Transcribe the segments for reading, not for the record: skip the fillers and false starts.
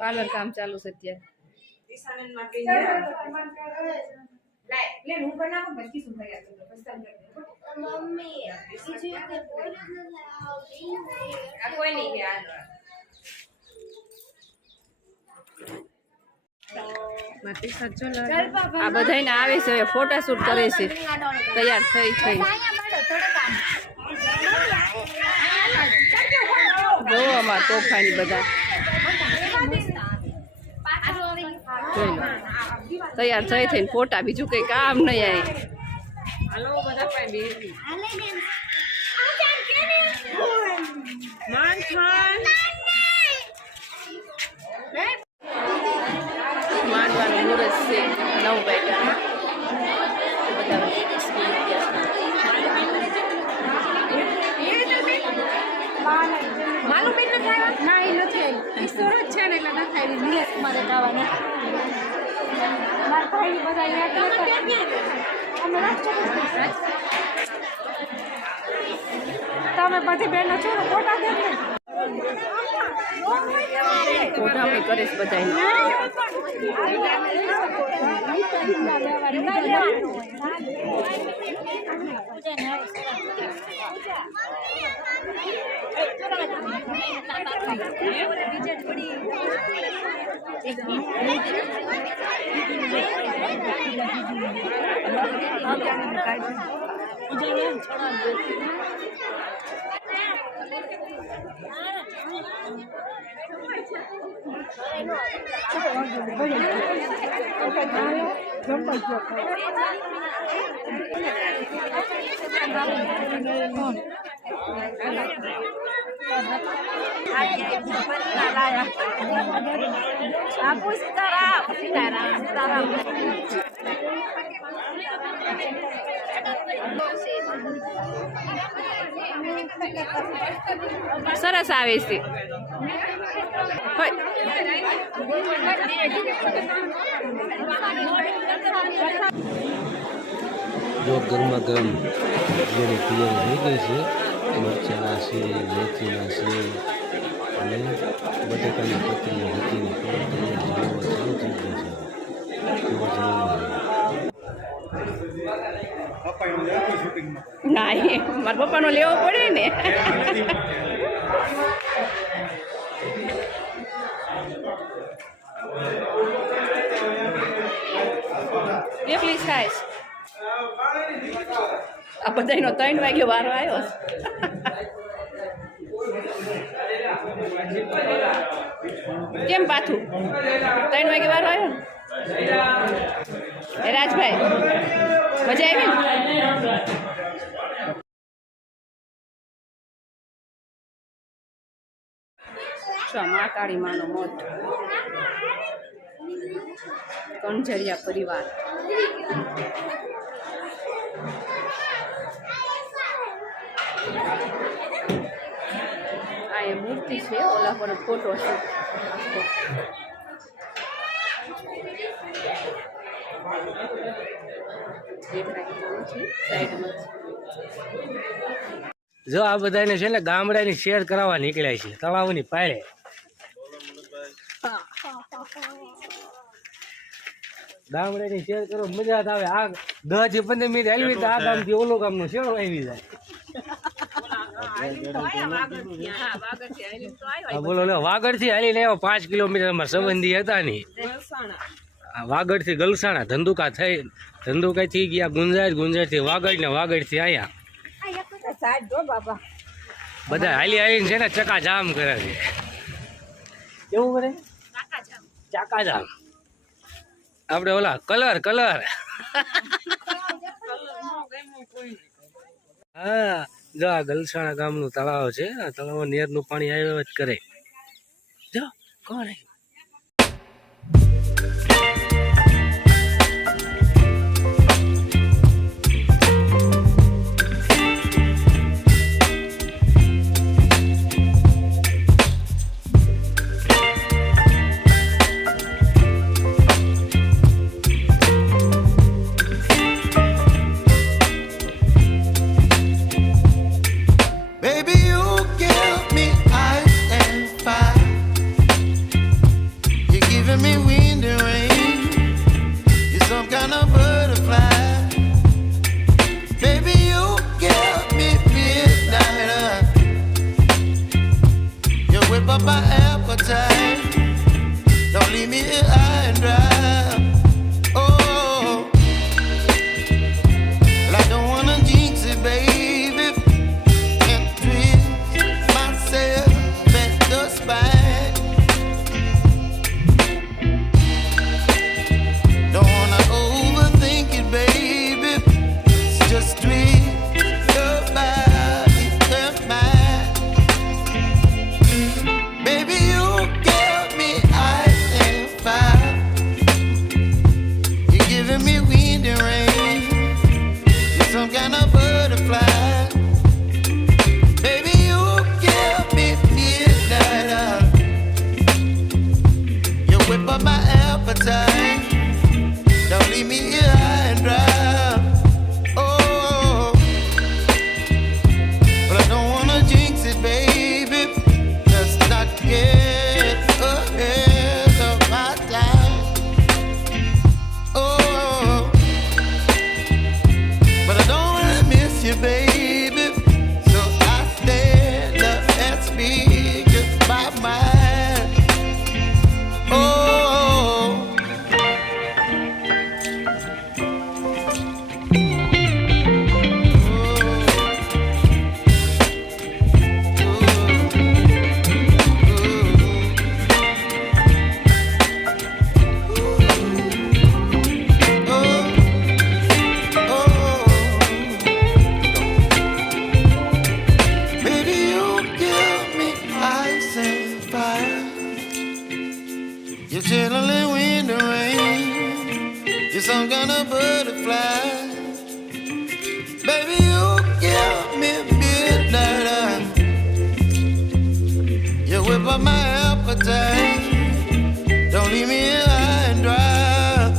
પાર્લર કામ ચાલુ છે અત્યારે આ બધાને આવે છે ફોટા શૂટ કરે છે તૈયાર થઈ જો અમાર તોફાની બધા જોઈ લો તૈયાર થઈને ફોટા બીજું કઈ કામ નહીં આવે હાલો બધા માંડવાનું મુહૂર્ત છે 9 વાગ્યા માલું બેન ના એ નથી ઈશ્વર જ છે ને એટલે ના થાય નિલેશ મારે ગાવાનું મારા ભાઈ બધા અમે તમે બધી બહેનો છો ને ફોટા દે ને ફોટા અમે કરીશ બધા સરસ આવે છે જો ગરમા ગરમ જેની તૈયારી થઈ ગઈ છે મરચાના છે મેથીના છે અને બટાકાની પતરી હતીની તૈયારી ચાલુ થઈ ગઈ છે ના મારા પપ્પાનો લેવો પડે ને કેટલી થાય આ બધાનો 3 વાગે વારો આવ્યો કેમ પાછું 3 વાગે વારો આવ્યો ને રાજભાઈ મજા આવી મહાકાળી માનો મોત કંજરિયા પરિવાર આ એ મૂર્તિ છે ઓલા પર ફોટો છે જો આ બધાને છે ને ગામડાની શેર કરાવવા નીકળ્યા છે તળાવની પાળે ગામડાની શેર કરો મજા આવે આ 10 થી 15 મિનિટ હાલવી તો આ ગામથી ઓલો ગામનો શેરો આવી જાય બોલો વાગડ થી હાલીને આવ્યો 5 કિલોમીટર અમારા સંબંધી હતા ની વાગડ થી ગલસાણા ધંધુકા થઈ ધંધુકા થી ગયા ગુંજાર થી વાગડ ને વાગડ થી આયા બધા હાલી આવીને છે ને ચકાજામ કરે છે કેવું કરે ચાકાજામ આપણે ઓલા કલર હા જો આ ગલસાણા ગામનું તળાવ છે આ તળાવ નેરનું પાણી આવ્યા જ કરે જો કોણ whip up my appetite. Don't leave me here high and dry. Oh, well, I don't wanna jinx it, baby, and twist myself at the spine. Don't wanna overthink it, baby. It's just twist your body and mine. Baby, you give me ice and fire. You're giving me wind and rain. You're some kind of butterfly. Baby, you give me midnight. You whip up my appetite. Don't leave me here high and dry. Oh, but I don't wanna jinx it, baby. Let's not get ahead of my time. Oh, but I don't wanna miss you, baby. So I stand up and speak just my mind. Oh. Baby, you give me ice and fire. You're channeling wind and rain. You're some kind of butterfly. Baby, you give me midnight. You whip up my appetite. Don't leave me here high and dry.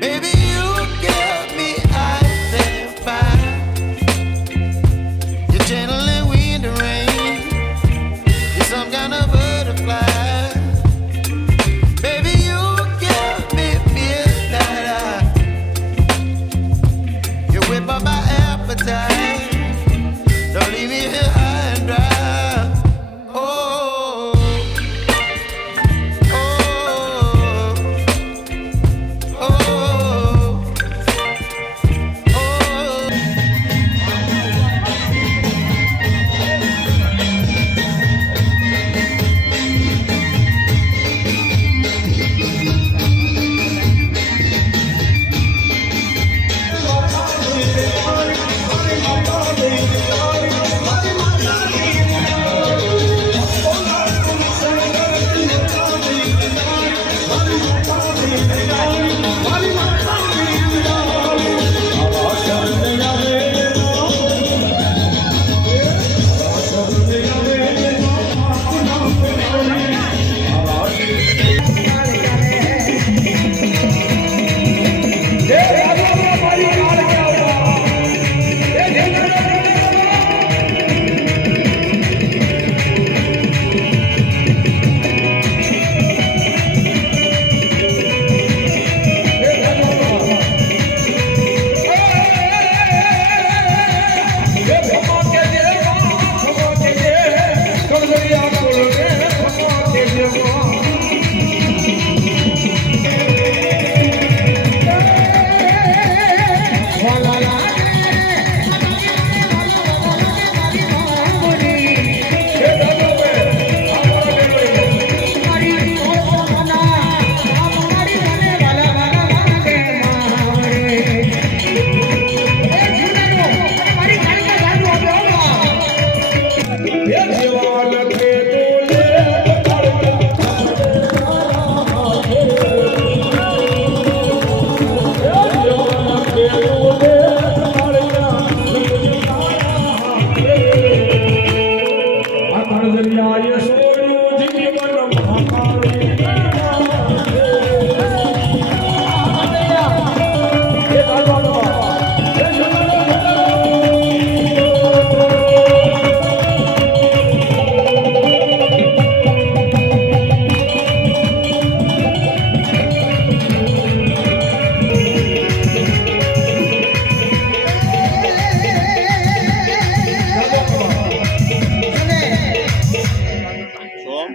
Baby, you give me ice and fire. You're channeling wind and rain. You're some kind of butterfly. Baby, you give me midnight. You whip up my appetite. Don't leave me here high and dry. Oh, oh,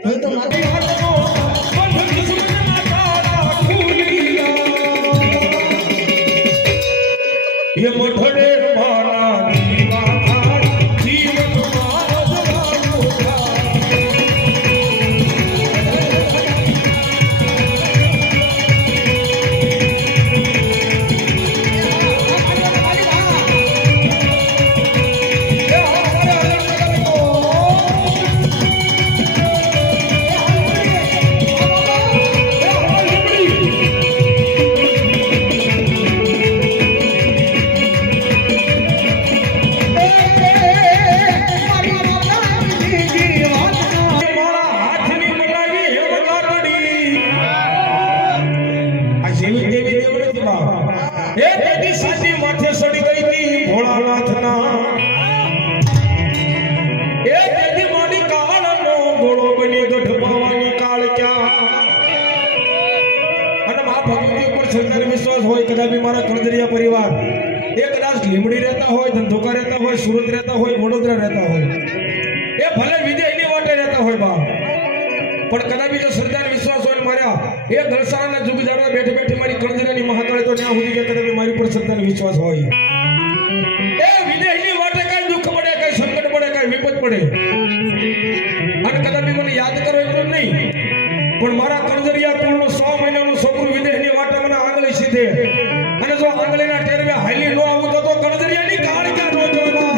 હું તો ये मोठड़े माना दीवाना जीवन विश्वास हो कदापि मारा कणदरिया परिवार एक कदाच લીમડી રહેતા હોય ધંધોકા રહેતા હોય સુરત રહેતા હોય વડોદરા રહેતા હોય એ ભલે વિદેશની વાટે રહેતા હોય બા પણ કદાપि જો શ્રદ્ધા વિશ્વાસ હોય માર્યા એ ગળસાના જુગ જાડા બેઠે બેઠે મારી કણદરિયાની મહાકાળે તો ન્યા સુધી કે કદાપि મારી પર શ્રદ્ધા વિશ્વાસ હોય એ વિદેશની વાટે કઈ દુઃખ પડે કઈ સંકટ પડે કઈ વિપત પડે અને કદાપि મને યાદ કરો એટલું નહીં પણ મારા કણદરિયા કુળનો 100 મહિનાનું છોકરું વિદેશની વાટે મને આંગળી સીધે અને જો આંગળીના ટેરવે હાલી નો આવું તો કણદરિયાની કાળ ક્યાં નો જોવા